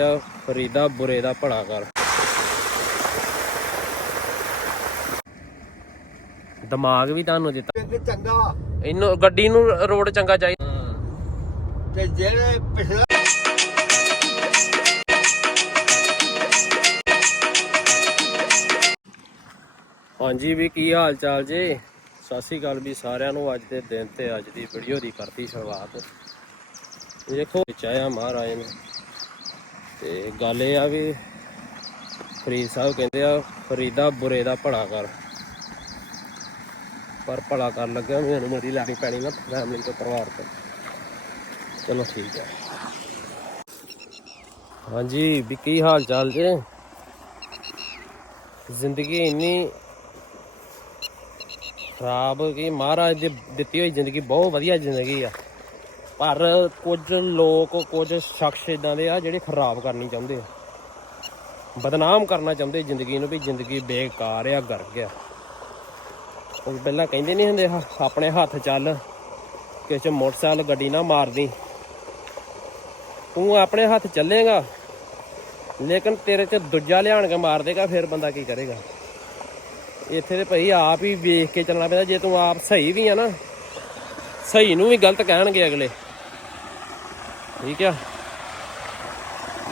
ਆ ਫਰੀਦਾ ਬੁਰੇ ਦਾ ਭਲਾ ਕਰ। ਦਿਮਾਗ ਵੀ ਤੁਹਾਨੂੰ ਦਿੱਤਾ। ਤੇ ਚੰਗਾ ਇਹਨੂੰ ਗੱਡੀ ਨੂੰ ਰੋਡ ਚੰਗਾ ਚਾਹੀਦਾ ਤੇ ਜਿਹੜੇ ਪਿਛਲਾ ਹਾਂਜੀ ਵੀ ਕੀ ਹਾਲ ਚਾਲ ਜੀ? ਸਤਿ ਸ੍ਰੀ ਅਕਾਲ ਵੀ ਸਾਰਿਆਂ ਨੂੰ ਅੱਜ ਦੇ ਦਿਨ ਤੇ ਅੱਜ ਦੀ ਵੀਡੀਓ ਦੀ ਕਰਤੀ ਸ਼ੁਰੂਆਤ। ਦੇਖੋ ਚਾਹਿਆ ਮਹਾਰਾਜ ਨੇ। ਤੇ ਗੱਲ ਇਹ ਆ ਵੀ ਫਰੀਦ ਸਾਹਿਬ ਕਹਿੰਦੇ ਆ, ਫਰੀਦਾ ਬੁਰੇ ਦਾ ਭਲਾ ਕਰ। ਪਰ ਭਲਾ ਕਰਨ ਲੱਗਿਆ ਮੈਨੂੰ ਮੇਰੀ ਲੈਣੀ ਪੈਣੀ ਨਾ ਫੈਮਿਲੀ ਤੋਂ ਪਰਿਵਾਰ ਤੋਂ। ਚਲੋ ਠੀਕ ਹੈ ਹਾਂਜੀ, ਵੀ ਕੀ ਹਾਲ ਚਾਲ ਜੇ? ਜ਼ਿੰਦਗੀ ਇੰਨੀ ਖਰਾਬ ਕਿ ਮਹਾਰਾਜ ਦੀ ਦਿੱਤੀ ਹੋਈ ਜ਼ਿੰਦਗੀ, ਬਹੁਤ ਵਧੀਆ ਜ਼ਿੰਦਗੀ ਆ। ਪਰ ਕੁਝ ਲੋਕ, ਕੁਝ ਸ਼ਖਸ ਇਦਾਂ ਦੇ ਆ ਜਿਹੜੇ ਖਰਾਬ ਕਰਨੀ ਚਾਹੁੰਦੇ ਆ। ਬਦਨਾਮ ਕਰਨਾ ਚਾਹੁੰਦੇ ਜ਼ਿੰਦਗੀ ਨੂੰ ਵੀ ਜ਼ਿੰਦਗੀ ਬੇਕਾਰ ਆ, ਗਰਕ ਆ। ਉਹ ਪਹਿਲਾਂ ਕਹਿੰਦੇ ਨਹੀਂ ਹੁੰਦੇ ਆਪਣੇ ਹੱਥ ਚੱਲ, ਕਿਸੇ ਮੋਟਰਸਾਈਕਲ ਗੱਡੀ ਨਾ ਮਾਰਦੀ ਤੂੰ ਆਪਣੇ ਹੱਥ ਚੱਲੇਗਾ, ਲੇਕਿਨ ਤੇਰੇ 'ਤੇ ਦੂਜਾ ਲਿਆਣ ਕੇ ਮਾਰ ਦੇਗਾ, ਫਿਰ ਬੰਦਾ ਕੀ ਕਰੇਗਾ? ਇੱਥੇ ਤੇ ਭਾਈ ਆਪ ਹੀ ਵੇਖ ਕੇ ਚੱਲਣਾ ਪੈਂਦਾ, ਜੇ ਤੂੰ ਆਪ ਸਹੀ ਵੀ ਆ ਨਾ, ਸਹੀ ਨੂੰ ਵੀ ਗਲਤ ਕਹਿਣਗੇ ਅਗਲੇ। ਠੀਕ ਆ।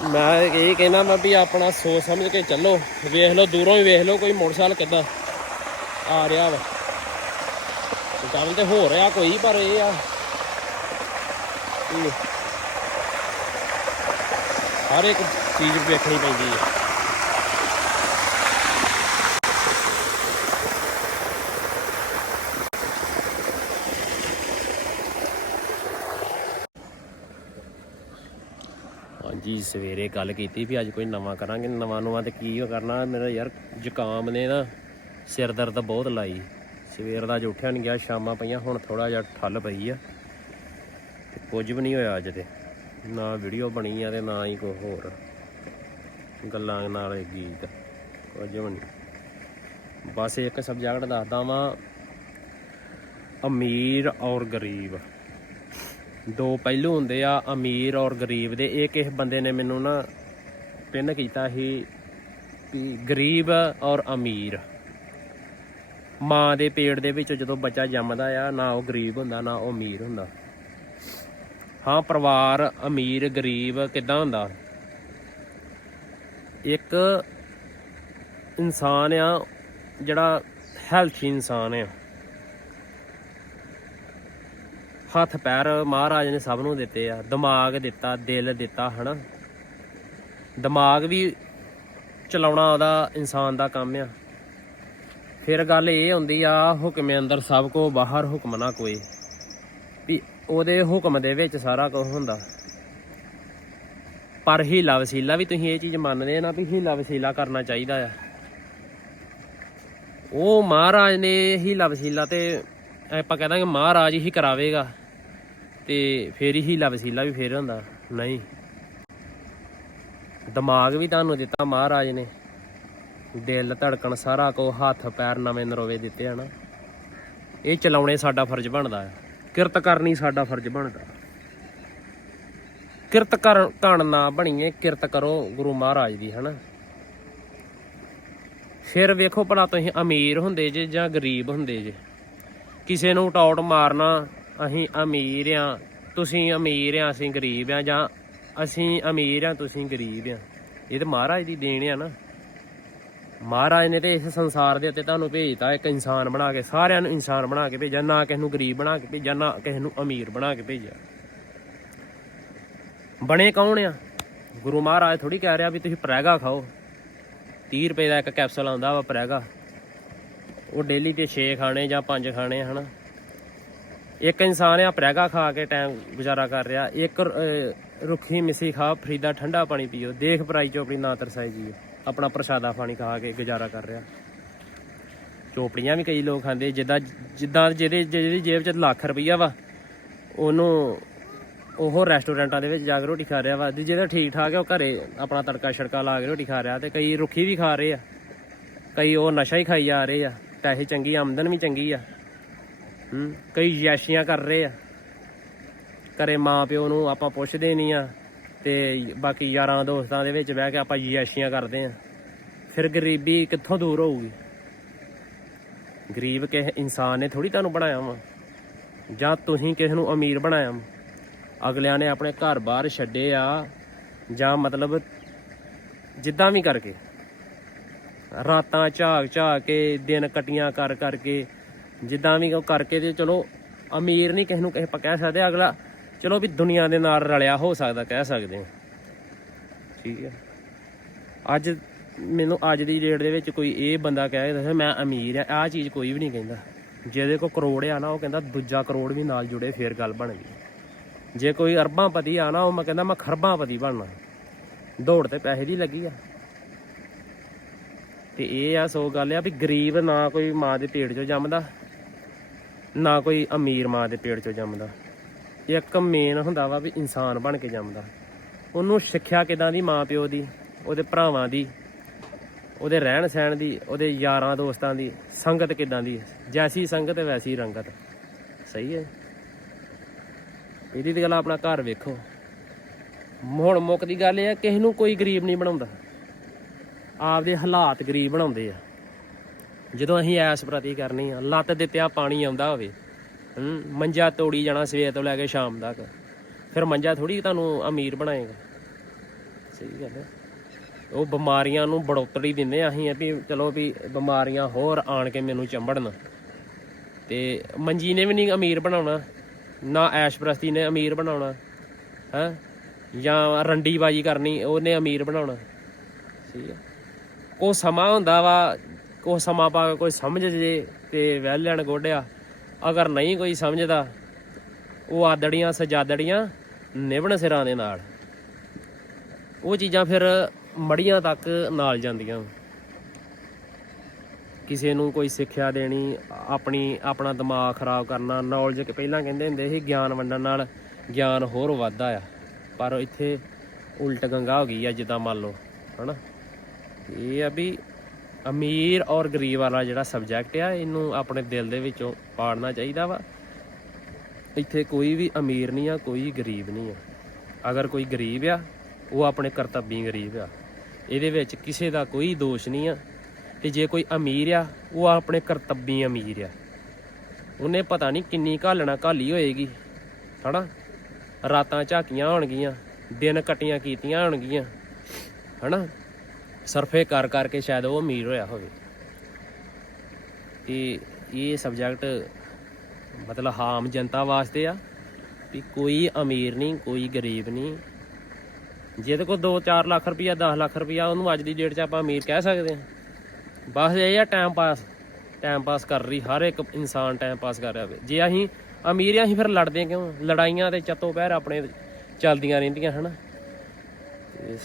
ਮੈਂ ਇਹ ਕਹਿਣਾ ਮੈਂ ਵੀ ਆਪਣਾ ਸੋਚ ਸਮਝ ਕੇ ਚੱਲੋ। ਵੇਖ ਲਓ, ਦੂਰੋਂ ਹੀ ਵੇਖ ਲਓ ਕੋਈ ਮੋਟਰਸਾਈਕਲ ਕਿੱਦਾਂ ਆ ਰਿਹਾ ਵਾ। ਤੇ ਕੰਮ ਤੇ ਹੋ ਰਿਹਾ ਕੋਈ, ਪਰ ਇਹ ਆ ਹਰ ਇੱਕ ਚੀਜ਼ ਵੇਖਣੀ ਪੈਂਦੀ ਹੈ ਹਾਂਜੀ ਸਵੇਰੇ ਗੱਲ ਕੀਤੀ ਵੀ ਅੱਜ ਕੋਈ ਨਵਾਂ ਕਰਾਂਗੇ, ਨਵਾਂ ਨਵਾਂ ਤੇ ਕੀ ਕਰਨਾ? ਮੇਰਾ ਯਾਰ ਜ਼ੁਕਾਮ ਨੇ ਨਾ ਸਿਰ ਦਰਦ ਬਹੁਤ ਲਾਈ। ਸਵੇਰ ਦਾ ਅੱਜ ਉੱਠਿਆ ਨਹੀਂ ਗਿਆ, ਸ਼ਾਮਾਂ ਪਈਆਂ, ਹੁਣ ਥੋੜਾ ਜਿਹਾ ਠੱਲ ਪਈ ਆ। ਤੇ ਕੁਝ ਵੀ ਨਹੀਂ ਹੋਇਆ ਅੱਜ ਤੇ। ਨਾ ਵੀਡੀਓ ਬਣੀ ਆ ਤੇ ਨਾ ਹੀ ਕੋਈ ਹੋਰ। ਗੱਲਾਂ ਨਾਲ ਗੀਤ, ਕੁਝ ਵੀ ਨਹੀਂ ਬਸ ਇੱਕ ਸਬਜੈਕਟ ਦੱਸਦਾ ਵਾਂ, ਅਮੀਰ ਔਰ ਗਰੀਬ। ਦੋ ਪਹਿਲੂ ਹੁੰਦੇ ਆ, ਅਮੀਰ ਔਰ ਗਰੀਬ ਦੇ। ਇਹ ਕਿਸੇ ਬੰਦੇ ਨੇ ਮੈਨੂੰ ਨਾ ਪਿੰਨ ਕੀਤਾ ਸੀ ਵੀ ਗਰੀਬ ਔਰ ਅਮੀਰ। ਮਾਂ ਦੇ ਪੇਟ ਦੇ ਵਿੱਚ ਜਦੋਂ ਬੱਚਾ ਜੰਮਦਾ ਆ, ਨਾ ਉਹ ਗਰੀਬ ਹੁੰਦਾ, ਨਾ ਉਹ ਅਮੀਰ ਹੁੰਦਾ। ਹਾਂ, ਪਰਿਵਾਰ, ਅਮੀਰ, ਗਰੀਬ ਕਿੱਦਾਂ ਹੁੰਦਾ? ਇੱਕ ਇਨਸਾਨ ਆ, ਜਿਹੜਾ ਹੈਲਥੀ ਇਨਸਾਨ ਆ। ਹੱਥ ਪੈਰ ਮਹਾਰਾਜ ਨੇ ਸਭ ਨੂੰ ਦਿੱਤੇ ਆ, ਦਿਮਾਗ ਦਿੱਤਾ, ਦਿਲ ਦਿੱਤਾ, ਹਨਾ? ਦਿਮਾਗ ਵੀ ਚਲਾਉਣਾ ਉਹਦਾ ਇਨਸਾਨ ਦਾ ਕੰਮ ਆ। ਫਿਰ ਗੱਲ ਇਹ ਹੁੰਦੀ ਆ, ਹੁਕਮੇ ਅੰਦਰ ਸਭ ਕੋ ਬਾਹਰ ਹੁਕਮ ਨਾ ਕੋਈ। ਵੀ ਉਹਦੇ ਹੁਕਮ ਦੇ ਵਿੱਚ ਸਾਰਾ ਕੁਝ ਹੁੰਦਾ। ਪਰ ਹੀਲਾ ਵਸੀਲਾ ਵੀ ਤੁਸੀਂ ਇਹ ਚੀਜ਼ ਮੰਨਦੇ ਨਾ ਵੀ ਹੀਲਾ ਵਸੀਲਾ ਕਰਨਾ ਚਾਹੀਦਾ ਆ। ਉਹ ਮਹਾਰਾਜ ਨੇ ਹੀਲਾ ਵਸੀਲਾ ਤੇ, ਆਪਾਂ ਕਹਿੰਦਾ ਮਹਾਰਾਜ ਹੀ ਕਰਾਵੇਗਾ। ਤੇ ਫੇਰ ਹੀ ਹੀਲਾ ਵਸੀਲਾ ਵੀ ਫੇਰ ਹੁੰਦਾ। ਨਹੀਂ। ਦਿਮਾਗ ਵੀ ਤੁਹਾਨੂੰ ਦਿੱਤਾ ਮਹਾਰਾਜ ਨੇ। ਦਿਲ ਧੜਕਣ ਸਾਰਾ ਕੋ ਹੱਥ ਪੈਰ ਨਵੇਂ ਨਰੋਵੇ ਦਿੱਤੇ ਹਨ। ਇਹ ਚਲਾਉਣੇ ਸਾਡਾ ਫਰਜ਼ ਬਣਦਾ ਹੈ। ਕਿਰਤ ਕਰਨੀ ਸਾਡਾ ਫਰਜ਼ ਬਣਦਾ। ਕਿਰਤ ਕਰਨ ਕਣ ਨਾ ਬਣੀਏ, ਕਿਰਤ ਕਰੋ ਗੁਰੂ ਮਹਾਰਾਜ ਦੀ ਹਨਾ। ਫਿਰ ਵੇਖੋ ਭਲਾ ਤੁਸੀਂ ਅਮੀਰ ਹੁੰਦੇ ਜੇ ਜਾਂ ਗਰੀਬ ਹੁੰਦੇ ਜੇ। ਕਿਸੇ ਨੂੰ ਟੌਟ ਮਾਰਨਾ ਅਸੀਂ ਅਮੀਰ ਆ। ਤੁਸੀਂ ਅਮੀਰ ਆ, ਅਸੀਂ ਗਰੀਬ ਆ ਜਾਂ ਅਸੀਂ ਅਮੀਰ ਆ, ਤੁਸੀਂ ਗਰੀਬ ਆ। ਇਹ ਤਾਂ ਮਹਾਰਾਜ ਦੀ ਦੇਣ ਆ ਨਾ। ਮਹਾਰਾਜ ਨੇ ਤੇ ਇਸ ਸੰਸਾਰ ਦੇ ਉੱਤੇ ਤੁਹਾਨੂੰ ਭੇਜਤਾ, ਇੱਕ ਇਨਸਾਨ ਬਣਾ ਕੇ, ਸਾਰਿਆਂ ਨੂੰ ਇਨਸਾਨ ਬਣਾ ਕੇ ਭੇਜਿਆ। ਨਾ ਕਿਸੇ ਨੂੰ ਗਰੀਬ ਬਣਾ ਕੇ ਭੇਜਿਆ, ਨਾ ਕਿਸੇ ਨੂੰ ਅਮੀਰ ਬਣਾ ਕੇ ਭੇਜਿਆ। ਬਣੇ ਕੌਣ ਆ? ਗੁਰੂ ਮਹਾਰਾਜ ਥੋੜੀ ਕਹਿ ਰਿਹਾ ਵੀ ਤੁਸੀਂ ਪ੍ਰੈਗਾ ਖਾਓ। 30 ਰੁਪਏ ਦਾ ਇੱਕ ਕੈਪਸੂਲ ਆਉਂਦਾ ਵਾ ਪ੍ਰੈਗਾ। ਉਹ ਡੇਲੀ ਤੇ 6 ਖਾਣੇ ਜਾਂ 5 ਖਾਣੇ ਹਨਾ? ਇੱਕ ਇਨਸਾਨ ਆ, ਪ੍ਰੈਗਾ ਖਾ ਕੇ ਟਾਈਮ ਗੁਜ਼ਾਰਾ ਕਰ ਰਿਹਾ, ਇੱਕ ਰੁੱਖੀ ਮਿੱਸੀ ਖਾ, ਫਰੀਦਾ ਠੰਡਾ ਪਾਣੀ ਪੀਓ, ਦੇਖ ਪਰਾਈ ਚੋਪੜੀ ਨਾ ਤਰਸਾਈ ਜੀ, ਆਪਣਾ ਪ੍ਰਸ਼ਾਦਾ ਪਾਣੀ ਖਾ ਕੇ ਗੁਜ਼ਾਰਾ ਕਰ ਰਿਹਾ। ਚੋਪੜੀਆਂ ਵੀ ਕਈ ਲੋਕ ਖਾਂਦੇ, ਜਿੱਦਾਂ ਜਿੱਦਾਂ ਜਿਹਦੇ, ਜਿਹਦੀ ਜੇਬ 'ਚ ਲੱਖ ਰੁਪਈਆ ਵਾ, ਉਹਨੂੰ ਉਹ ਰੈਸਟੋਰੈਂਟਾਂ ਦੇ ਵਿੱਚ ਜਾ ਕੇ ਰੋਟੀ ਖਾ ਰਿਹਾ ਵਾ, ਤੇ ਜਿਹੜਾ ਠੀਕ ਠਾਕ ਹੈ ਉਹ ਘਰੇ ਆਪਣਾ ਤੜਕਾ ਛੜਕਾ ਲਾ ਕੇ ਰੋਟੀ ਖਾ ਰਿਹਾ, ਤੇ ਕਈ ਰੁੱਖੀ ਵੀ ਖਾ ਰਹੇ ਆ, ਕਈ ਉਹ ਨਸ਼ਾ ਹੀ ਖਾਈ ਜਾ ਰਹੇ ਆ, ਪੈਸੇ ਚੰਗੀ, ਆਮਦਨ ਵੀ ਚੰਗੀ ਆ। ਹੂੰ ਕਈ ਯਾਸ਼ੀਆਂ ਕਰ ਰਹੇ ਆ। ਘਰੇ ਮਾਂ ਪਿਓ ਨੂੰ ਆਪਾਂ ਪੁੱਛਦੇ ਨਹੀਂ ਆ ਤੇ ਬਾਕੀ ਯਾਰਾਂ ਦੋਸਤਾਂ ਦੇ ਵਿੱਚ ਬਹਿ ਕੇ ਆਪਾਂ ਯੈਸ਼ੀਆਂ ਕਰਦੇ ਆ। ਫਿਰ ਗਰੀਬੀ ਕਿੱਥੋਂ ਦੂਰ ਹੋਊਗੀ? ਗਰੀਬ ਕਿਸੇ ਇਨਸਾਨ ਨੇ ਥੋੜੀ ਤੁਹਾਨੂੰ ਬਣਾਇਆ ਵਾ। ਜਾਂ ਤੁਸੀਂ ਕਿਸੇ ਨੂੰ ਅਮੀਰ ਬਣਾਇਆ ਵਾ। ਅਗਲਿਆਂ ਨੇ ਆਪਣੇ ਘਰ ਬਾਹਰ ਛੱਡੇ ਆ। ਜਾਂ ਮਤਲਬ ਜਿੱਦਾਂ ਵੀ ਕਰਕੇ। ਰਾਤਾਂ ਝਾਕ ਝਾਕ ਕੇ, ਦਿਨ ਕਟੀਆਂ ਕਰ ਕਰਕੇ ਜਿੱਦਾਂ ਵੀ ਉਹ ਕਰਕੇ ਤੇ ਚਲੋ, ਅਮੀਰ ਨਹੀਂ ਕਿਸੇ ਨੂੰ ਕਿਸੇ ਆਪਾਂ ਕਹਿ ਸਕਦੇ, ਅਗਲਾ ਚਲੋ ਵੀ ਦੁਨੀਆ ਦੇ ਨਾਲ ਰਲਿਆ ਹੋ ਸਕਦਾ, ਕਹਿ ਸਕਦੇ ਹਾਂ। ਠੀਕ ਹੈ। ਅੱਜ ਮੈਨੂੰ ਅੱਜ ਦੀ ਡੇਟ ਦੇ ਵਿੱਚ ਕੋਈ ਇਹ ਬੰਦਾ ਕਹਿ ਰਿਹਾ ਮੈਂ ਅਮੀਰ ਆ ਆਹ ਚੀਜ਼ ਕੋਈ ਵੀ ਨਹੀਂ ਕਹਿੰਦਾ। ਜਿਹਦੇ ਕੋਲ ਕਰੋੜ ਆ ਨਾ, ਉਹ ਕਹਿੰਦਾ ਦੂਜਾ ਕਰੋੜ ਵੀ ਨਾਲ ਜੁੜੇ, ਫੇਰ ਗੱਲ ਬਣ ਗਈ। ਜੇ ਕੋਈ ਅਰਬਾਂ ਪਤੀ ਆ ਨਾ, ਉਹ ਮੈਂ ਕਹਿੰਦਾ ਮੈਂ ਖਰਬਾਂ ਪਤੀ ਬਣਨਾ। ਦੌੜ ਤੇ ਪੈਸੇ ਦੀ ਲੱਗੀ ਆ। ਤੇ ਇਹ ਆ ਸੋ ਗੱਲ ਆ ਵੀ ਗਰੀਬ ਨਾ ਕੋਈ ਮਾਂ ਦੇ ਪੇਟ ਚੋਂ ਜੰਮਦਾ। ਨਾ ਕੋਈ ਅਮੀਰ ਮਾਂ ਦੇ ਪੇਟ ਚੋਂ ਜੰਮਦਾ। ਇੱਕ ਮੇਨ ਹੁੰਦਾ ਵਾ ਵੀ ਇਨਸਾਨ ਬਣ ਕੇ ਜੰਮਦਾ। ਉਹਨੂੰ ਸਿੱਖਿਆ ਕਿਦਾਂ ਦੀ ਮਾਂ ਪਿਓ ਦੀ, ਉਹਦੇ ਭਰਾਵਾਂ ਦੀ, ਉਹਦੇ ਰਹਿਣ ਸਹਿਣ ਦੀ, ਉਹਦੇ ਯਾਰਾਂ ਦੋਸਤਾਂ ਦੀ, ਸੰਗਤ ਕਿਦਾਂ ਦੀ, ਜੈਸੀ ਸੰਗਤ ਵੈਸੀ ਰੰਗਤ। ਸਹੀ ਹੈ? ਇਹਦੀ ਤੇ ਗੱਲ ਆਪਣਾ ਘਰ ਵੇਖੋ। ਹੁਣ ਮੁੱਕ ਦੀ ਗੱਲ ਇਹ ਹੈ, ਕਿਸੇ ਨੂੰ ਕੋਈ ਗਰੀਬ ਨਹੀਂ ਬਣਾਉਂਦਾ। ਆਪਦੇ ਹਾਲਾਤ ਗਰੀਬ ਬਣਾਉਂਦੇ ਆ। ਜਦੋਂ ਅਸੀਂ ਐਸ ਪ੍ਰਤੀ ਕਰਨੀ ਆ, ਲੱਤ ਦੇ ਪਿਆ ਪਾਣੀ ਆਉਂਦਾ ਹੋਵੇ, ਹੂੰ, ਮੰਜਾ ਤੋੜੀ ਜਾਣਾ ਸਵੇਰ ਤੋਂ ਲੈ ਕੇ ਸ਼ਾਮ ਤੱਕ। ਫਿਰ ਮੰਜਾ ਥੋੜੀ ਤੁਹਾਨੂੰ ਅਮੀਰ ਬਣਾਏਗਾ। ਸਹੀ ਗੱਲ ਹੈ। ਉਹ ਬਿਮਾਰੀਆਂ ਨੂੰ ਬੜੋਤਰੀ ਦਿੰਦੇ ਆ ਅਸੀਂ ਆ ਵੀ, ਚਲੋ ਵੀ ਬਿਮਾਰੀਆਂ ਹੋਰ ਆਣ ਕੇ ਮੈਨੂੰ ਚੰਬੜਨ। ਤੇ ਮੰਜੀ ਨੇ ਵੀ ਨਹੀਂ ਅਮੀਰ ਬਣਾਉਣਾ, ਨਾ ਐਸ਼ਪ੍ਰਸਤੀ ਨੇ ਅਮੀਰ ਬਣਾਉਣਾ, ਹੈ? ਜਾਂ ਰੰਡੀਬਾਜੀ ਕਰਨੀ, ਉਹਨੇ ਅਮੀਰ ਬਣਾਉਣਾ। ਠੀਕ ਹੈ। ਉਹ ਸਮਾਂ ਹੁੰਦਾ ਵਾ ਕੋ ਸਮਾਂ ਪਾ ਕੇ ਕੋਈ ਸਮਝ ਜੇ ਤੇ ਵਹਿ ਲੈਣ ਗੋਡਿਆ। ਅਗਰ ਨਹੀਂ ਕੋਈ ਸਮਝਦਾ, ਉਹ ਆਦੜੀਆਂ, ਸਜਾਦੜੀਆਂ ਨਿਭਣ ਸਿਰਾਂ ਦੇ ਨਾਲ। ਉਹ ਚੀਜ਼ਾਂ ਫਿਰ ਮੜੀਆਂ ਤੱਕ ਨਾਲ ਜਾਂਦੀਆਂ। ਕਿਸੇ ਨੂੰ ਕੋਈ ਸਿੱਖਿਆ ਦੇਣੀ, ਆਪਣੀ, ਆਪਣਾ ਦਿਮਾਗ ਖਰਾਬ ਕਰਨਾ ਨੌਲੇਜ ਪਹਿਲਾਂ ਕਹਿੰਦੇ ਹੁੰਦੇ ਸੀ, ਗਿਆਨ ਵੰਡਣ ਨਾਲ ਗਿਆਨ ਹੋਰ ਵੱਧਦਾ ਆ। ਪਰ ਇੱਥੇ ਉਲਟ ਗੰਗਾ ਹੋ ਗਈ ਆ, ਜਿੱਦਾਂ ਮੰਨ ਲਓ, ਹਨਾ? ਇਹ ਆ ਵੀ ਅਮੀਰ ਔਰ ਗਰੀਬ ਵਾਲਾ ਜਿਹੜਾ ਸਬਜੈਕਟ ਆ, ਇਹਨੂੰ ਆਪਣੇ ਦਿਲ ਦੇ ਵਿੱਚੋਂ ਪਾੜਨਾ ਚਾਹੀਦਾ ਵਾ। ਇੱਥੇ ਕੋਈ ਵੀ ਅਮੀਰ ਨਹੀਂ ਆ, ਕੋਈ ਗਰੀਬ ਨਹੀਂ ਆ। ਅਗਰ ਕੋਈ ਗਰੀਬ ਆ, ਉਹ ਆਪਣੇ ਕਰਤੱਬੀ ਗਰੀਬ ਆ। ਇਹਦੇ ਵਿੱਚ ਕਿਸੇ ਦਾ ਕੋਈ ਦੋਸ਼ ਨਹੀਂ ਆ। ਤੇ ਜੇ ਕੋਈ ਅਮੀਰ ਆ, ਉਹ ਆਪਣੇ ਕਰਤੱਬੀ ਅਮੀਰ ਆ। ਉਹਨੇ ਪਤਾ ਨਹੀਂ ਕਿੰਨੀ ਘਾਲਣਾ ਘਾਲੀ ਹੋਏਗੀ, ਹਨਾ? ਰਾਤਾਂ ਝਾਕੀਆਂ ਹੋਣਗੀਆਂ, ਦਿਨ ਕਟੀਆਂ ਕੀਤੀਆਂ ਹੋਣਗੀਆਂ, ਹਨਾ? ਸਰਫੇ ਕਰ ਕਰਕੇ ਸ਼ਾਇਦ ਉਹ ਅਮੀਰ ਹੋਇਆ ਹੋਵੇ। ਤੇ ਇਹ ਸਬਜੈਕਟ ਮਤਲਬ ਆਮ ਜਨਤਾ ਵਾਸਤੇ ਆ ਵੀ ਕੋਈ ਅਮੀਰ ਨਹੀਂ, ਕੋਈ ਗਰੀਬ ਨਹੀਂ। ਜਿਹਦੇ ਕੋਲ 2-4 ਲੱਖ ਰੁਪਈਆ 10 ਲੱਖ ਰੁਪਈਆ ਉਹਨੂੰ ਅੱਜ ਦੀ ਡੇਟ 'ਚ ਆਪਾਂ ਅਮੀਰ ਕਹਿ ਸਕਦੇ ਹਾਂ। ਬਸ ਇਹ ਆ ਟਾਈਮ ਪਾਸ ਟਾਈਮ ਪਾਸ ਕਰ ਰਹੀ, ਹਰ ਇੱਕ ਇਨਸਾਨ ਟਾਈਮ ਪਾਸ ਕਰ ਰਿਹਾ ਹੋਵੇ ਜੇ ਅਸੀਂ ਅਮੀਰ ਆ, ਅਸੀਂ ਫਿਰ ਲੜਦੇ ਕਿਉਂ? ਲੜਾਈਆਂ ਤੇ ਚੱਤੋ ਪਹਿਰ ਆਪਣੇ ਚੱਲਦੀਆਂ ਰਹਿੰਦੀਆਂ, ਹਨਾ? ਤੇ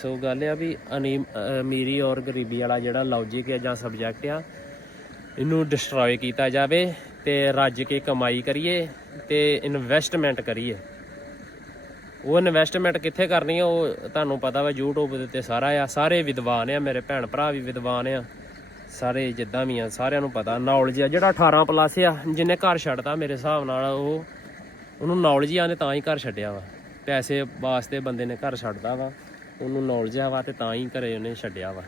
ਸੋ ਗੱਲ ਆ ਵੀ ਅਨੀ- ਅਮੀਰੀ ਔਰ ਗਰੀਬੀ ਵਾਲਾ ਜਿਹੜਾ ਲੌਜੀਕ ਹੈ ਜਾਂ ਸਬਜੈਕਟ ਆ, ਇਹਨੂੰ ਡਿਸਟਰੋਏ ਕੀਤਾ ਜਾਵੇ ਤੇ ਰੱਜ ਕੇ ਕਮਾਈ ਕਰੀਏ ਤੇ ਇਨਵੈਸਟਮੈਂਟ ਕਰੀਏ। ਉਹ ਇਨਵੈਸਟਮੈਂਟ ਕਿੱਥੇ ਕਰਨੀ ਆ, ਉਹ ਤੁਹਾਨੂੰ ਪਤਾ ਵਾ YouTube ਦੇ ਉੱਤੇ ਸਾਰਾ ਆ, ਸਾਰੇ ਵਿਦਵਾਨ ਆ, ਮੇਰੇ ਭੈਣ ਭਰਾ ਵੀ ਵਿਦਵਾਨ ਆ। ਸਾਰੇ ਜਿੱਦਾਂ ਵੀ ਆ, ਸਾਰਿਆਂ ਨੂੰ ਪਤਾ ਨੌਲੇਜ ਆ, ਜਿਹੜਾ 18 ਪਲੱਸ ਆ, ਜਿਹਨੇ ਘਰ ਛੱਡਦਾ ਮੇਰੇ ਹਿਸਾਬ ਨਾਲ ਉਹ, ਉਹਨੂੰ ਨੌਲੇਜ ਹੀ ਆਂਦੇ ਤਾਂ ਹੀ ਘਰ ਛੱਡਿਆ ਵਾ। ਪੈਸੇ ਵਾਸਤੇ ਬੰਦੇ ਨੇ ਘਰ ਛੱਡਦਾ ਵਾ। ਉਹਨੂੰ ਨੌਲੇਜ ਆ ਵਾ ਤੇ ਤਾਂ ਹੀ ਘਰੇ ਉਹਨੇ ਛੱਡਿਆ ਵਾ।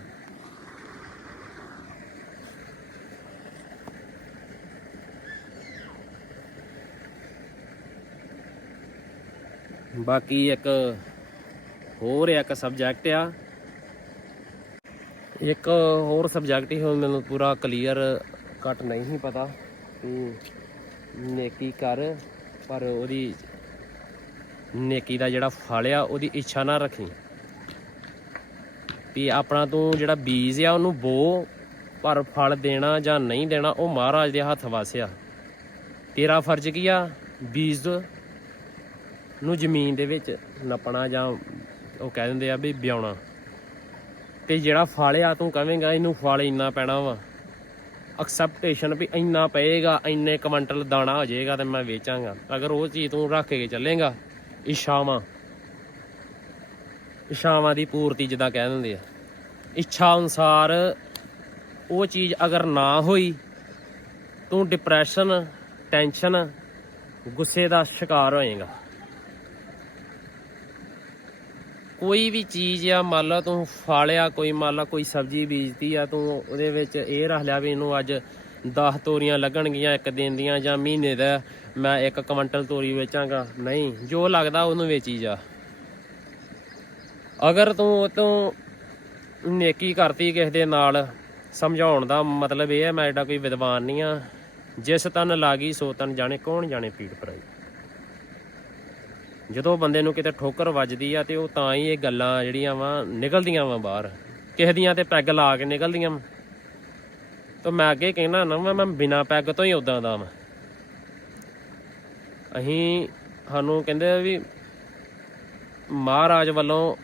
ਬਾਕੀ ਇੱਕ ਹੋਰ ਇੱਕ ਸਬਜੈਕਟ ਆ। ਇੱਕ ਹੋਰ ਸਬਜੈਕਟ ਹੀ ਮੈਨੂੰ ਪੂਰਾ ਕਲੀਅਰ ਕੱਟ ਨਹੀਂ ਪਤਾ। ਤੂੰ ਨੇਕੀ ਕਰ, ਪਰ ਉਹਦੀ ਨੇਕੀ ਦਾ ਜਿਹੜਾ ਫਲ ਆ, ਉਹਦੀ ਇੱਛਾ ਨਾ ਰੱਖੀ। ਵੀ ਆਪਣਾ ਤੂੰ ਜਿਹੜਾ ਬੀਜ ਆ, ਉਹਨੂੰ ਬੋ, ਪਰ ਫਲ ਦੇਣਾ ਜਾਂ ਨਹੀਂ ਦੇਣਾ, ਉਹ ਮਹਾਰਾਜ ਦੇ ਹੱਥ ਵਾਸਿਆ। ਤੇਰਾ ਫਰਜ਼ ਕੀ ਆ? ਬੀਜ ਨੂੰ ਜ਼ਮੀਨ ਦੇ ਵਿੱਚ ਨਪਣਾ ਜਾਂ ਉਹ ਕਹਿ ਦਿੰਦੇ ਆ ਵੀ ਵਿਆਉਣਾ। ਤੇ ਜਿਹੜਾ ਫਲ ਆ, ਤੂੰ ਕਵੇਂਗਾ ਇਹਨੂੰ ਫਲ ਇੰਨਾ ਪੈਣਾ ਵਾ। ਐਕਸੈਪਟੇਸ਼ਨ ਵੀ ਇੰਨਾ ਪਏਗਾ, ਇੰਨੇ ਕੁਇੰਟਲ ਦਾਣਾ ਹੋ ਜਾਏਗਾ ਤੇ ਮੈਂ ਵੇਚਾਂਗਾ। ਅਗਰ ਉਹ ਚੀਜ਼ ਤੂੰ ਰੱਖ ਕੇ ਚੱਲੇਗਾ ਇਸ਼ਾਵਾਂ ਇਸ਼ਾਵਾਂ ਦੀ ਪੂਰਤੀ ਜਿੱਦਾਂ ਕਹਿ ਦਿੰਦੇ ਆ। ਇੱਛਾ ਅਨੁਸਾਰ ਉਹ ਚੀਜ਼ ਅਗਰ ਨਾ ਹੋਈ, ਤੂੰ ਡਿਪਰੈਸ਼ਨ ਟੈਨਸ਼ਨ ਗੁੱਸੇ ਦਾ ਸ਼ਿਕਾਰ ਹੋਏਗਾ। ਕੋਈ ਵੀ ਚੀਜ਼ ਆ, ਮੰਨ ਲਾ ਤੂੰ ਫਾਲਿਆ ਕੋਈ ਮੰਨ ਲਾ ਕੋਈ ਸਬਜ਼ੀ ਬੀਜਤੀ ਆ, ਤੂੰ ਉਹਦੇ ਵਿੱਚ ਇਹ ਰੱਖ ਲਿਆ ਵੀ ਇਹਨੂੰ ਅੱਜ 10 ਤੋਰੀਆਂ ਲੱਗਣਗੀਆਂ ਇੱਕ ਦਿਨ ਦੀਆਂ ਜਾਂ ਮਹੀਨੇ ਦਾ, ਮੈਂ ਇੱਕ ਕੁਇੰਟਲ ਤੋਰੀ ਵੇਚਾਂਗਾ। ਨਹੀਂ, ਜੋ ਲੱਗਦਾ ਉਹਨੂੰ ਵੇਚੀ ਜਾ। ਅਗਰ ਤੂੰ ਉਹ ਤੋਂ ਨੇਕੀ ਕਰਤੀ ਕਿਸੇ ਦੇ ਨਾਲ, ਸਮਝਾਉਣ ਦਾ ਮਤਲਬ ਇਹ ਹੈ ਮੈਂ ਐਡਾ ਕੋਈ ਵਿਦਵਾਨ ਨਹੀਂ ਆ। ਜਿਸ ਤਨ ਲਾਗੀ ਸੋ ਤਨ ਜਾਣੇ, ਕੌਣ ਜਾਣੇ ਪੀੜ ਪਰਾਈ? ਜਦੋਂ ਬੰਦੇ ਨੂੰ ਕਿਤੇ ਠੋਕਰ ਵੱਜਦੀ ਆ ਤੇ ਉਹ ਤਾਂ ਹੀ ਇਹ ਗੱਲਾਂ ਜਿਹੜੀਆਂ ਵਾ ਨਿਕਲਦੀਆਂ ਵਾ ਬਾਹਰ। ਕਿਸੇ ਦੀਆਂ ਤੇ ਪੈਗ ਲਾ ਕੇ ਨਿਕਲਦੀਆਂ ਵਾਂ। ਤਾਂ ਮੈਂ ਅੱਗੇ ਕਹਿਣਾ ਨਾ ਮੈਂ ਮੈਂ ਬਿਨਾ ਪੈਗ ਤੋਂ ਹੀ ਉਦਾਂ ਦਾ ਵਾਂ। ਅਸੀਂ ਸਾਨੂੰ ਕਹਿੰਦੇ ਵੀ ਮਹਾਰਾਜ ਵੱਲੋਂ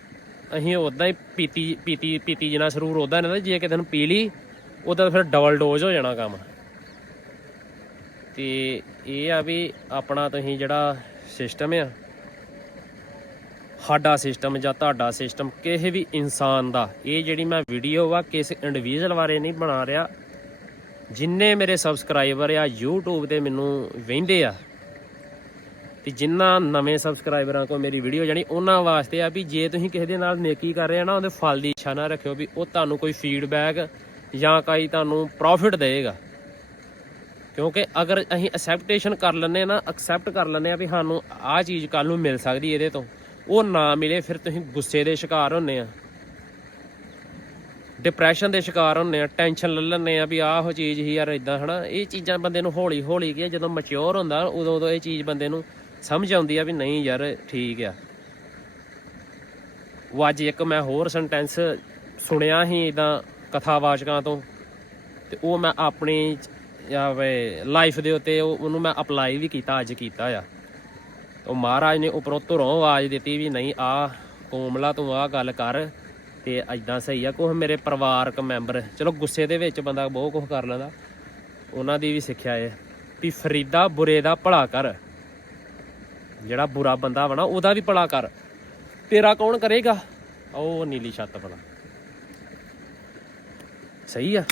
ਅਸੀਂ ਉਦਾਂ ਹੀ ਪੀਤੀ ਪੀਤੀ ਪੀਤੀ ਜਿਨਾ ਸਰੂਰ ਉਦਾਂ ਨੇ ਜੇ ਕਿਸੇ ਨੂੰ ਪੀ ਲਈ, ਉਹਦਾ ਫਿਰ ਡਬਲ ਡੋਜ਼ ਹੋ ਜਾਣਾ ਕੰਮ। ਤੇ ਇਹ ਆ ਵੀ ਆਪਣਾ ਤੁਸੀਂ ਜਿਹੜਾ ਸਿਸਟਮ ਆ, ਸਾਡਾ ਸਿਸਟਮ ਜਾਂ ਤੁਹਾਡਾ ਸਿਸਟਮ ਕਿਸੇ ਵੀ ਇਨਸਾਨ ਦਾ, ਇਹ ਜਿਹੜੀ ਮੈਂ ਵੀਡੀਓ ਵਾ ਕਿਸੇ ਇੰਡੀਵਿਜੂਅਲ ਬਾਰੇ ਨਹੀਂ ਬਣਾ ਰਿਹਾ, ਜਿੰਨੇ ਮੇਰੇ ਸਬਸਕ੍ਰਾਈਬਰ ਆ, YouTube ਤੇ ਮੈਨੂੰ ਵਹਿੰਦੇ ਆ ਤੇ ਜਿੰਨਾ ਨਵੇਂ ਸਬਸਕ੍ਰਾਈਬਰਾਂ ਕੋ ਮੇਰੀ ਵੀਡੀਓ ਜਾਣੀ ਉਹਨਾਂ ਵਾਸਤੇ ਆ ਵੀ ਜੇ ਤੁਸੀਂ ਕਿਸੇ ਦੇ ਨਾਲ ਨੇਕੀ ਕਰ ਰਹੇ ਆ ਨਾ ਉਹਦੇ ਫਲ ਦੀ ਇੱਛਾ ਨਾ ਰੱਖਿਓ ਵੀ ਉਹ ਤੁਹਾਨੂੰ ਕੋਈ ਫੀਡਬੈਕ ਜਾਂ ਕੋਈ ਤੁਹਾਨੂੰ ਪ੍ਰੋਫਿਟ ਦੇਵੇਗਾ। ਕਿਉਂਕਿ ਅਗਰ ਅਸੀਂ ਅਸੈਪਟੇਸ਼ਨ ਕਰ ਲੈਂਦੇ ਨਾ ਐਕਸੈਪਟ ਕਰ ਲੈਂਦੇ ਆ ਵੀ ਸਾਨੂੰ ਆਹ ਚੀਜ਼ ਕੱਲ ਨੂੰ ਮਿਲ ਸਕਦੀ ਇਹਦੇ ਤੋਂ। ਉਹ ਨਾ ਮਿਲੇ ਫਿਰ ਤੁਸੀਂ ਗੁੱਸੇ ਦੇ ਸ਼ਿਕਾਰ ਹੁੰਨੇ ਆ। ਡਿਪਰੈਸ਼ਨ ਦੇ ਸ਼ਿਕਾਰ ਹੁੰਨੇ ਆ ਟੈਨਸ਼ਨ ਲੈ ਲੈਂਦੇ ਆ ਵੀ ਆਹ ਚੀਜ਼ ਹੀ ਯਾਰ ਇਦਾਂ ਹਨਾ ਇਹ ਚੀਜ਼ਾਂ ਬੰਦੇ ਨੂੰ ਹੌਲੀ ਹੌਲੀ ਕੀ ਆ, ਜਦੋਂ ਮੈਚੁਰ ਹੁੰਦਾ ਉਦੋਂ ਉਦੋਂ ਇਹ ਚੀਜ਼ ਬੰਦੇ ਨੂੰ ਸਮਝ ਆਉਂਦੀ ਆ ਵੀ ਨਹੀਂ ਯਾਰ, ਠੀਕ ਆ। ਉਹ ਅੱਜ ਇੱਕ ਮੈਂ ਹੋਰ ਸੈਂਟੈਂਸ ਸੁਣਿਆ ਸੀ ਇਦਾਂ ਕਥਾਵਾਚਕਾਂ ਤੋਂ, ਤੇ ਉਹ ਮੈਂ ਆਪਣੀ ਲਾਈਫ ਦੇ ਉੱਤੇ ਉਹ- ਉਹਨੂੰ ਮੈਂ ਅਪਲਾਈ ਵੀ ਕੀਤਾ, ਅੱਜ ਕੀਤਾ ਆ। ਉਹ ਮਹਾਰਾਜ ਨੇ ਉੱਪਰੋਂ ਧੁਰੋਂ ਆਵਾਜ਼ ਦਿੱਤੀ ਵੀ ਨਹੀਂ, ਆ ਕੋਮਲਾ ਤੂੰ ਆ ਗੱਲ ਕਰ, ਤੇ ਐਦਾਂ ਸਹੀ ਆ, ਕੁਛ ਮੇਰੇ ਪਰਿਵਾਰਕ ਮੈਂਬਰ, ਚਲੋ ਗੁੱਸੇ ਦੇ ਵਿੱਚ ਬੰਦਾ ਬਹੁਤ ਕੁਝ ਕਰ ਲੈਂਦਾ, ਉਹਨਾਂ ਦੀ ਵੀ ਸਿੱਖਿਆ ਹੈ ਵੀ ਫਰੀਦਾ ਬੁਰੇ ਦਾ ਭਲਾ ਕਰ। ਜਿਹੜਾ ਬੁਰਾ ਬੰਦਾ ਵਾ ਨਾ, ਉਹਦਾ ਵੀ ਭਲਾ ਕਰ। ਤੇਰਾ ਕੌਣ ਕਰੇਗਾ? ਉਹ ਨੀਲੀ ਛੱਤ ਬਣਾ ਸਹੀ ਆ।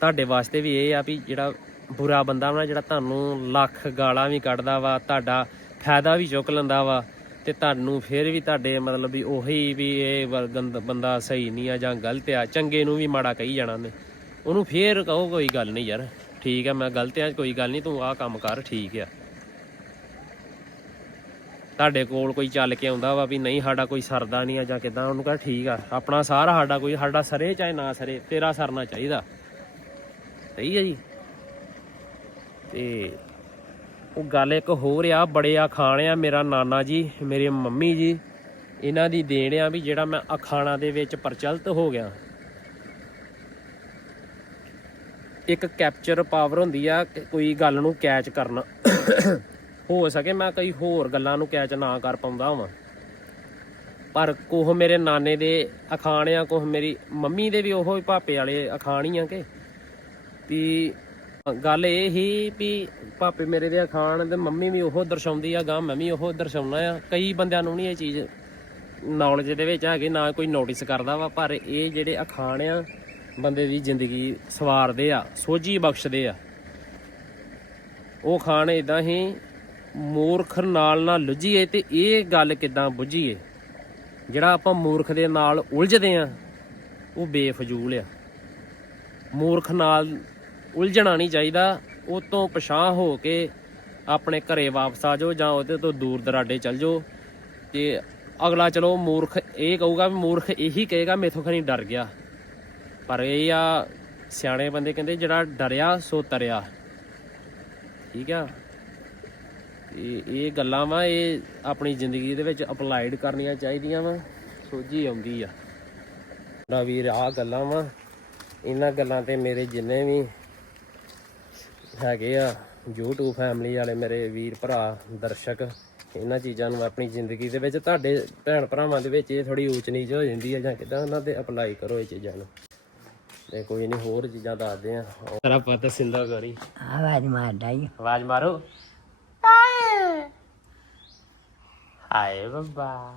ਤੁਹਾਡੇ ਵਾਸਤੇ ਵੀ ਇਹ ਆ ਵੀ ਜਿਹੜਾ ਬੁਰਾ ਬੰਦਾ ਵਾ ਜਿਹੜਾ ਤੁਹਾਨੂੰ ਲੱਖ ਗਾਲਾਂ ਵੀ ਕੱਢਦਾ ਵਾ, ਤੁਹਾਡਾ ਫਾਇਦਾ ਵੀ ਚੁੱਕ ਲੈਂਦਾ ਵਾ, ਤੇ ਤੁਹਾਨੂੰ ਫਿਰ ਵੀ ਤੁਹਾਡੇ ਮਤਲਬ ਵੀ ਉਹੀ ਵੀ ਇਹ ਬੰਦਾ ਸਹੀ ਨਹੀਂ ਆ ਜਾਂ ਗਲਤ ਆ, ਚੰਗੇ ਨੂੰ ਵੀ ਮਾੜਾ ਕਹੀ ਜਾਣਾ ਨੇ ਉਹਨੂੰ ਫੇਰ ਕਹੋ ਕੋਈ ਗੱਲ ਨਹੀਂ ਯਾਰ। ਠੀਕ ਆ, ਮੈਂ ਗਲਤ ਆ, ਕੋਈ ਗੱਲ ਨਹੀਂ, ਤੂੰ ਆਹ ਕੰਮ ਕਰ, ਠੀਕ ਆ। ਤੁਹਾਡੇ ਕੋਲ ਕੋਈ ਚੱਲ ਕੇ ਆਉਂਦਾ ਵਾ ਵੀ ਨਹੀਂ, ਸਾਡਾ ਕੋਈ ਸਰਦਾ ਨਹੀਂ ਆ ਜਾਂ ਕਿਦਾਂ, ਉਹਨੂੰ ਕਹ ਠੀਕ ਆ। ਆਪਣਾ ਸਾਰਾ ਸਾਡਾ ਕੋਈ, ਸਾਡਾ ਸਰੇ ਚਾਹੇ ਨਾ ਸਰੇ, ਤੇਰਾ ਸਰਨਾ ਚਾਹੀਦਾ। ਸਹੀ ਹੈ ਜੀ? ਤੇ ਉਹ ਗੱਲ ਇੱਕ ਹੋਰ ਆ, ਬੜੇ ਆ ਖਾਣ ਆ ਮੇਰਾ ਨਾਨਾ ਜੀ, ਮੇਰੇ ਮੰਮੀ ਜੀ। ਇਹਨਾਂ ਦੀ ਦੇਣ ਆ ਵੀ ਜਿਹੜਾ ਮੈਂ ਅਖਾਣਾ ਦੇ ਵਿੱਚ ਪ੍ਰਚਲਿਤ ਹੋ ਗਿਆ। ਇੱਕ ਕੈਪਚਰ ਪਾਵਰ ਹੁੰਦੀ ਆ ਕੋਈ ਗੱਲ ਨੂੰ ਕੈਚ ਕਰਨਾ। ਹੋ ਸਕੇ, ਮੈਂ ਕਈ ਹੋਰ ਗੱਲਾਂ ਨੂੰ ਕੈਚ ਨਾ ਕਰ ਪਾਉਂਦਾ ਹਾਂ ਪਰ ਕੋਹ ਮੇਰੇ ਨਾਨੇ ਦੇ ਅਖਾਣ ਆ ਕੋਹ ਮੇਰੀ ਮੰਮੀ ਦੇ ਵੀ ਉਹੋ ਭਾਪੇ ਵਾਲੇ ਅਖਾਣ ਹੀ ਆ ਕਿ। ਵੀ ਗੱਲ ਇਹ ਹੀ ਵੀ ਭਾਪੇ ਮੇਰੇ ਦੇ ਅਖਾਣ ਤੇ ਮੰਮੀ ਵੀ ਉਹ ਦਰਸਾਉਂਦੀ ਆ, ਗਾਂ ਮੈਂ ਵੀ ਉਹ ਦਰਸਾਉਣਾ ਆ। ਕਈ ਬੰਦਿਆਂ ਨੂੰ ਨਹੀਂ ਇਹ ਚੀਜ਼ ਨੌਲੇਜ ਦੇ ਵਿੱਚ ਹੈਗੀ, ਨਾ ਕੋਈ ਨੋਟਿਸ ਕਰਦਾ ਵਾ, ਪਰ ਇਹ ਜਿਹੜੇ ਅਖਾਣ ਆ, ਬੰਦੇ ਦੀ ਜ਼ਿੰਦਗੀ ਸਵਾਰਦੇ ਆ, ਸੋਝੀ ਬਖਸ਼ਦੇ ਆ। ਉਹ ਖਾਣ ਇਦਾਂ ਹੀ ਮੂਰਖ ਨਾਲ ਨਾ ਲੁਝੀਏ ਤੇ ਇਹ ਗੱਲ ਕਿਦਾਂ ਬੁੱਝੀਏ? ਜਿਹੜਾ ਆਪਾਂ ਮੂਰਖ ਦੇ ਨਾਲ ਉਲਝਦੇ ਆ, ਉਹ ਬੇਫਜ਼ੂਲ ਆ। ਮੂਰਖ ਨਾਲ ਉਲਝਣਾ ਨਹੀਂ ਚਾਹੀਦਾ, ਉਹ ਤੋਂ ਪਛਾਹ ਹੋ ਕੇ ਆਪਣੇ ਘਰੇ ਵਾਪਸ ਆ ਜਾਓ ਜਾਂ ਉਹਦੇ ਤੋਂ ਦੂਰ ਦਰਾਡੇ ਚੱਲ ਜਾਓ। ਤੇ ਅਗਲਾ ਚਲੋ ਮੂਰਖ ਇਹ ਕਹੂਗਾ ਵੀ ਮੂਰਖ ਇਹੀ ਕਹੇਗਾ, ਮੇਥੋਂ ਖਣੀ ਡਰ ਗਿਆ। ਪਰ ਇਹ ਆ ਸਿਆਣੇ ਬੰਦੇ ਕਹਿੰਦੇ ਜਿਹੜਾ ਡਰਿਆ, ਸੋ ਤਰਿਆ। ਠੀਕ ਆ? ਇਹ ਇਹ ਗੱਲਾਂ ਵਾ ਇਹ ਆਪਣੀ ਜ਼ਿੰਦਗੀ ਦੇ ਵਿੱਚ ਅਪਲਾਈਡ ਕਰਨੀਆਂ ਚਾਹੀਦੀਆਂ ਵਾ ਸੋਝੀ ਆਉਂਦੀ ਆ। ਮੇਰਾ ਵੀਰ ਆ ਗੱਲਾਂ ਵਾ ਇਹਨਾਂ ਗੱਲਾਂ ਤੇ ਮੇਰੇ ਜਿੰਨੇ ਵੀ ਹੈਗੇ ਆ YouTube ਫੈਮਿਲੀ ਵਾਲੇ ਮੇਰੇ ਵੀਰ ਭਰਾ ਦਰਸ਼ਕ ਇਹਨਾਂ ਚੀਜ਼ਾਂ ਨੂੰ ਆਪਣੀ ਜ਼ਿੰਦਗੀ ਦੇ ਵਿੱਚ ਤੁਹਾਡੇ ਭੈਣ ਭਰਾਵਾਂ ਦੇ ਵਿੱਚ ਇਹ ਥੋੜੀ ਊਚ ਨੀਚ ਹੋ ਜਾਂਦੀ ਹੈ ਜਾਂ ਕਿਦਾਂ ਉਹਨਾਂ ਤੇ ਅਪਲਾਈ ਕਰੋ ਇਹ ਚੀਜ਼ਾਂ ਨੂੰ। ਤੇ ਕੋਈ ਨਹੀਂ ਹੋਰ ਚੀਜ਼ਾਂ ਦੱਸਦੇ ਆ। ਤੇਰਾ ਪਤਾ ਸਿੰਦਾ ਕਰੀ ਆਵਾਜ਼ ਮਾਰਦਾ ਈ ਆਵਾਜ਼ ਮਾਰੋ। ਬੱਬਾ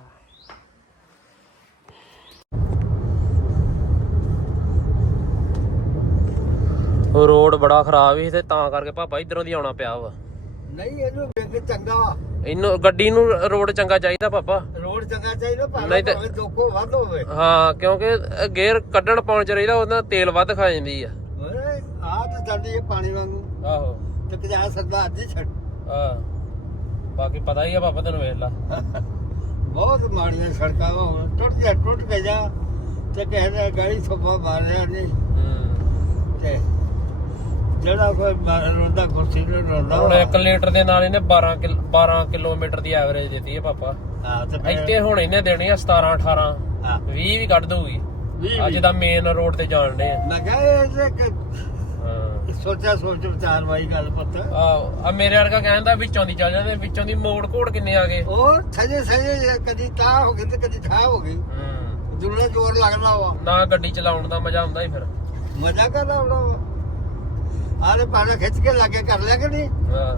ਉਹ ਰੋਡ ਬੜਾ ਖਰਾਬ ਸੀ ਤੇ ਤਾਂ ਕਰਕੇ ਪਾਪਾ ਇਧਰੋਂ ਦੀ ਆਉਣਾ ਪਿਆ ਵਾ। ਨਹੀਂ ਇਹਨੂੰ ਵੇਖ ਚੰਗਾ ਇਹਨੂੰ ਗੱਡੀ ਨੂੰ ਰੋਡ ਚੰਗਾ ਚਾਹੀਦਾ ਪਾਪਾ। ਰੋਡ ਚੰਗਾ ਚਾਹੀਦਾ ਨਹੀਂ ਭਾਵੇਂ ਤੇ- ਭਾਵੇਂ ਦੁੱਖੋ ਵੱਧ ਹੋਵੇ। ਹਾਂ ਕਿਉਂਕਿ ਅ, ਗੇਅਰ ਕੱਢਣ ਪਾਉਣ ਚ ਰਹਿਦਾ ਉਹਦਾ ਤੇਲ ਵੱਧ ਖਾ ਜਾਂਦੀ ਆ। ਓਏ ਆ ਤਾਂ ਜਾਂਦੀ ਹੈ ਪਾਣੀ ਵਾਂਗੂ। ਆਹੋ। ਤੇ ਕਿਜਾ ਸਰਦਾ ਅੱਜ ਹੀ ਛੱਡ। ਹਾਂ। ਬਾਕੀ ਪਤਾ ਹੀ ਆ ਪਾਪਾ ਤੈਨੂੰ ਵੇਖ ਲਾ। ਬਹੁਤ ਮਾੜੀਆਂ ਸੜਕਾਂ ਵਾ ਹੁਣ। ਟੁੱਟ ਜਾ ਟੁੱਟ ਕੇ ਜਾ। ਤੇ ਕਿਸੇ ਨੇ ਗਾੜੀ ਸੋਪਾ ਮਾਰਿਆ ਨਹੀਂ ਹੂੰ। ਤੇ ਜਿਹੜਾ ਕੋਈ ਮਾਰ- ਰੋਂਦਾ ਕੁਰਸੀ ਨੂੰ ਰੋਂਦਾ ਹੁਣ ਵਾ। 1 ਲੀਟਰ ਦੇ ਨਾਲ ਇਹਨੇ 12 ਕਿਲ 12 ਕਿਲੋਮੀਟਰ ਦੀ ਐਵਰੇਜ ਦਿੱਤੀ ਹੈ ਪਾਪਾ। ਹਾਂ ਤੇ ਫਿਰ- ਇੱਥੇ ਹੁਣ ਇਹਨੇ ਦੇਣੀ ਆ 17 18 ਹਾਂ। 20 ਵੀ ਕੱਢ ਦਊਗੀ। ਵੀਹ- ਅੱਜ ਦਾ ਮੇਨ ਰੋਡ ਤੇ ਜਾਣ ਦੇ ਆ। ਮੈਂ ਕਿਹਾ ਇਹ ਤੇ ਸੋਚਿਆ ਸੋਚ ਵਿਚਾਰ ਵਾਲੀ ਗੱਲ ਪੁੱਤ। ਆਹ ਆ ਮੇਰੇ ਵਰਗਾ ਕਹਿੰਦਾ ਵਿੱਚੋਂ ਦੀ ਚੱਲ ਜਾਂਦੇ ਵਿੱਚੋਂ ਦੀ ਮੋੜ ਕੋੜ ਕਿੰਨੇ ਆ ਗਏ। ਉਹ ਸਜੇ ਸਜੇ ਕਦੀ ਤਾਂ ਹੋ ਗਈ ਤੇ ਕਦੀ ਠਾ ਹੋ ਗਈ। ਹੂੰ। ਦੁੱਲੇ ਜ਼ੋਰ ਲੱਗਦਾ ਵਾ। ਨਾ ਗੱਡੀ ਚਲਾਉਣ ਦਾ ਮਜ਼ਾ ਆਉਂਦਾ ਹੀ ਫਿਰ। ਮਜ਼ਾ ਕਰਦਾ ਆਉਣਾ ਵਾ? ਆਲੇ ਪਾਣਾ ਖਿੱਚ ਕੇ ਲਾਗੇ ਕਰ ਲਿਆ ਕਿ ਨਹੀਂ? ਹਾਂ।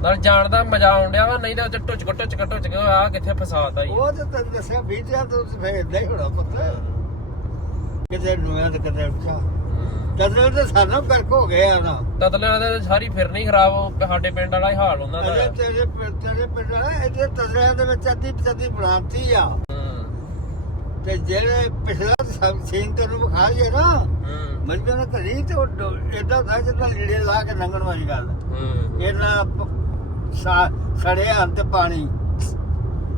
ਨਾਲ ਜਾਣ ਦਾ ਮਜ਼ਾ ਆਉਣ ਡਿਆ ਵਾ ਨਹੀਂ ਤਾਂ ਉੱਥੇ ਟੁੱਚ ਟੁੱਚ ਟੁੱਚ ਕੇ ਆ ਕਿੱਥੇ ਫਸਾਤਾ ਹੀ। ਉਹ ਤੇ ਤੈਨੂੰ ਦੱਸਿਆ ਵੀਟਿਆ ਤੋਂ ਫੇਰ ਏਦਾਂ ਹੀ ਹੋਣਾ ਪੁੱਤ। ਕਿਤੇ ਨੂਆਂ ਤੇ ਕਿਤੇ ਉੱਚਾ ਜਦੋਂ ਤੇ ਸਾਨੂੰ ਕਰਕ ਹੋ ਗਏ ਆ ਨਾ। ਤਤਲਿਆਂ ਦੇ ਸਾਰੀ ਫਿਰ ਨਹੀਂ ਖਰਾਬ ਉਹ ਸਾਡੇ ਪਿੰਡ ਵਾਲਾ ਹੀ ਹਾਲ ਉਹਨਾਂ ਦਾ ਅਜੇ ਹੈ। ਤੇਰੇ ਪਿੰ- ਤੇਰੇ ਪਿੰਡ ਆ ਇਹਦੇ ਤਸਰਿਆਂ ਦੇ ਵਿੱਚ ਅੱਧੀ ਪਚੱਧੀ ਬਣਾਤੀ ਆ। ਹੂੰ। ਤੇ ਜਿਹੜੇ ਪਿਛਲਾ ਸਭ ਸੀਨ ਤੈਨੂੰ ਵਿਖਾ ਜੇ ਨਾ ਹੂੰ। ਮੰਜੇ ਨਾ ਘਰੀ ਤੇ ਉਹ ਇਦਾਂ ਦਾ ਜਿੱਦਾਂ ਲੀੜੇ ਲਾ ਕੇ ਲੰਘਣ ਵਾਲੀ ਗੱਲ। ਹੂੰ। ਇਹਨਾਂ ਪ- ਸਾ- ਸੜੇ ਹੱਥ ਤੇ ਪਾਣੀ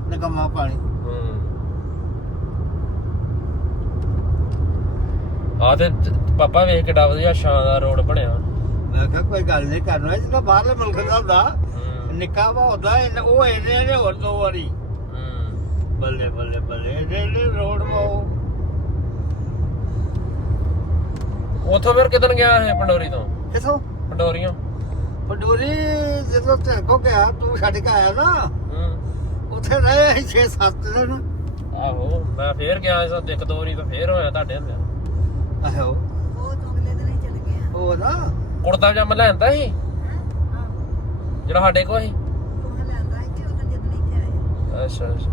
ਨਕਮਾ ਪਾਣੀ। ਹੂੰ। ਆ ਤੇ ਪਾਪਾ ਵੇਖ ਕਿੱਡਾ ਵਧੀਆ ਸ਼ਾਨਦਾਰ ਰੋਡ ਬਣਿਆ। ਮੈਂ ਕਿਹਾ ਕੋਈ ਗੱਲ ਨਹੀਂ ਕਰਨਾ ਜਿੱਦਾਂ ਬਾਹਰਲੇ ਮੁਲਕ ਦਾ ਹੁੰਦਾ ਨਿੱਕਾ ਵਾ ਹੁੰਦਾ ਇਹਨੇ- ਉਹ ਇਹਨੇ ਨੇ ਹੋਰ ਦੋ ਵਾਰੀ। ਬੱਲੇ ਬੱਲੇ ਬੱਲੇ ਇਹਦੇ ਇਹਦੇ ਰੋਡ ਪਾਓ ਉਥੋਂ ਫਿਰ ਕਿਦਨ ਗਿਆ ਹੈ ਪੰਡੋਰੀ ਤੋਂ? ਕਿਥੋਂ? ਪੰਡੋਰੀਆਂ ਪੰਡੂਰੀ ਜਦੋਂ ਤੇਰੇ ਕੋ ਗਿਆ ਤੂੰ ਛੱਡ ਕੇ ਆਇਆ ਨਾ ਉੱਥੇ ਰਹੇ ਅਸੀਂ 6-7 ਦਿਨ। ਆਹੋ ਮੈਂ ਫੇਰ ਗਿਆ ਸੀ ਇੱਕ ਦੋ ਵਾਰੀ ਤਾਂ ਫੇਰ ਹੋਇਆ ਤੁਹਾਡੇ ਹੁੰਦੇ ਆਹੋ। ਹੀ ਚਲੇ ਗਏ ਉਹ ਨਾ। ਕੁੜਤਾ ਪਜਾਮਾ ਲੈਂਦਾ ਸੀ? ਜਿਹੜਾ ਸਾਡੇ ਕੋਲ ਸੀ? ਤੂੰ ਲੈਂਦਾ ਸੀ ਤੇ ਉਹ ਤਾਂ ਜਦੋਂ ਇੱਥੇ ਆਏ। ਅੱਛਾ ਅੱਛਾ।